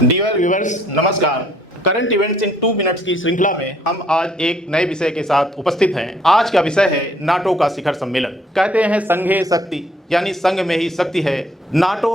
Dear viewers, नमस्कार। Current events in 2 minutes की श्रृंखला में हम आज एक नए विषय के साथ उपस्थित हैं। आज का विषय है नाटो का शिखर सम्मेलन। कहते हैं संघे शक्ति, यानी संघ में ही शक्ति है। नाटो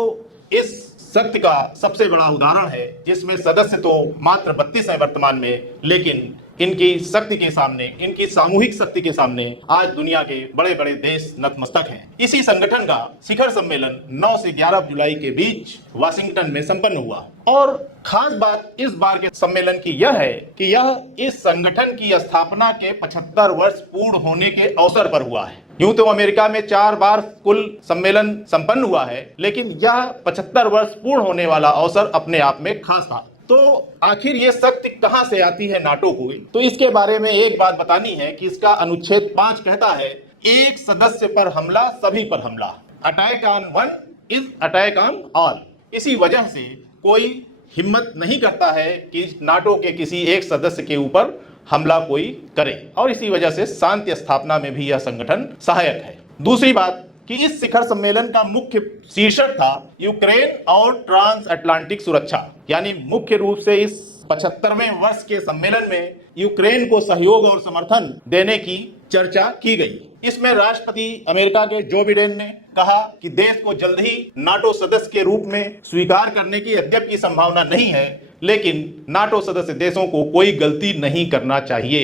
इस शक्ति का सबसे बड़ा उदाहरण है, जिसमें सदस्य तो मात्र 32 हैं वर्तमान में, लेकिन इनकी शक्ति के सामने, इनकी सामूहिक शक्ति के सामने आज दुनिया के बड़े बड़े देश नतमस्तक हैं। इसी संगठन का शिखर सम्मेलन 9 से 11 जुलाई के बीच वाशिंगटन में संपन्न हुआ। और खास बात इस बार के सम्मेलन की यह है कि यह इस संगठन की स्थापना के 75 वर्ष पूर्ण होने के अवसर पर हुआ है। यूं तो अमेरिका में 4 बार कुल सम्मेलन संपन्न हुआ है, लेकिन यह 75 वर्ष पूर्ण होने वाला अवसर अपने आप में खास था। तो आखिर ये शक्ति कहां से आती है नाटो को? तो इसके बारे में एक बात बतानी है कि इसका अनुच्छेद 5 कहता है, एक सदस्य पर हमला सभी पर हमला। Attack on one is attack on all. इसी वजह से कोई हिम्मत नहीं करता है कि नाटो के किसी एक सदस्य के ऊपर हमला कोई करे, और इसी वजह से शांति स्थापना में भी यह संगठन सहायक है। दूसरी बात कि इस शिखर सम्मेलन का मुख्य शीर्षक था यूक्रेन और ट्रांस अटलांटिक सुरक्षा, यानी मुख्य रूप से इस 75वें वर्ष के सम्मेलन में यूक्रेन को सहयोग और समर्थन देने की चर्चा की गई। इसमें राष्ट्रपति अमेरिका के जो बिडेन ने कहा कि देश को जल्द ही नाटो सदस्य के रूप में स्वीकार करने की यद्यपि संभावना नहीं है, लेकिन नाटो सदस्य देशों को कोई गलती नहीं करना चाहिए।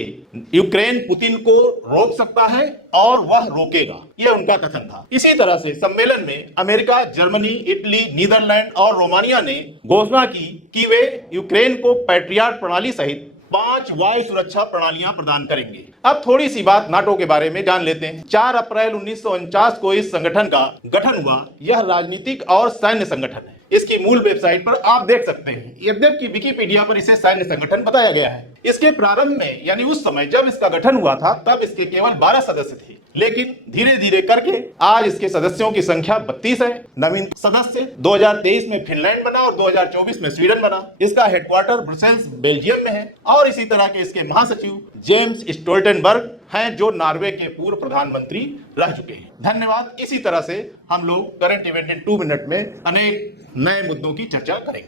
यूक्रेन पुतिन को रोक सकता है और वह रोकेगा, यह उनका कथन था। इसी तरह से सम्मेलन में अमेरिका, जर्मनी, इटली, नीदरलैंड और रोमानिया ने घोषणा की कि वे यूक्रेन को पैट्रियट प्रणाली सहित 5 वायु सुरक्षा प्रणालियां प्रदान करेंगे। अब थोड़ी सी बात नाटो के बारे में जान लेते हैं। 4 अप्रैल 1949 को इस संगठन का गठन हुआ। यह राजनीतिक और सैन्य संगठन है। इसकी मूल वेबसाइट पर आप देख सकते हैं, यद्यपि विकिपीडिया पर इसे सैन्य संगठन बताया गया है। इसके प्रारंभ में, यानी उस समय जब इसका गठन हुआ था, तब इसके केवल 12 सदस्य थे, लेकिन धीरे धीरे करके आज इसके सदस्यों की संख्या 32 है। नवीन सदस्य 2023 में फिनलैंड बना और 2024 में स्वीडन बना। इसका हेडक्वार्टर ब्रुसेल्स, बेल्जियम में है, और इसी तरह के इसके महासचिव जेम्स स्टोल्टेनबर्ग हैं, जो नॉर्वे के पूर्व प्रधानमंत्री रह चुके हैं। धन्यवाद। इसी तरह से हम लोग करंट इवेंट इन 2 मिनट में अनेक नए मुद्दों की चर्चा करेंगे।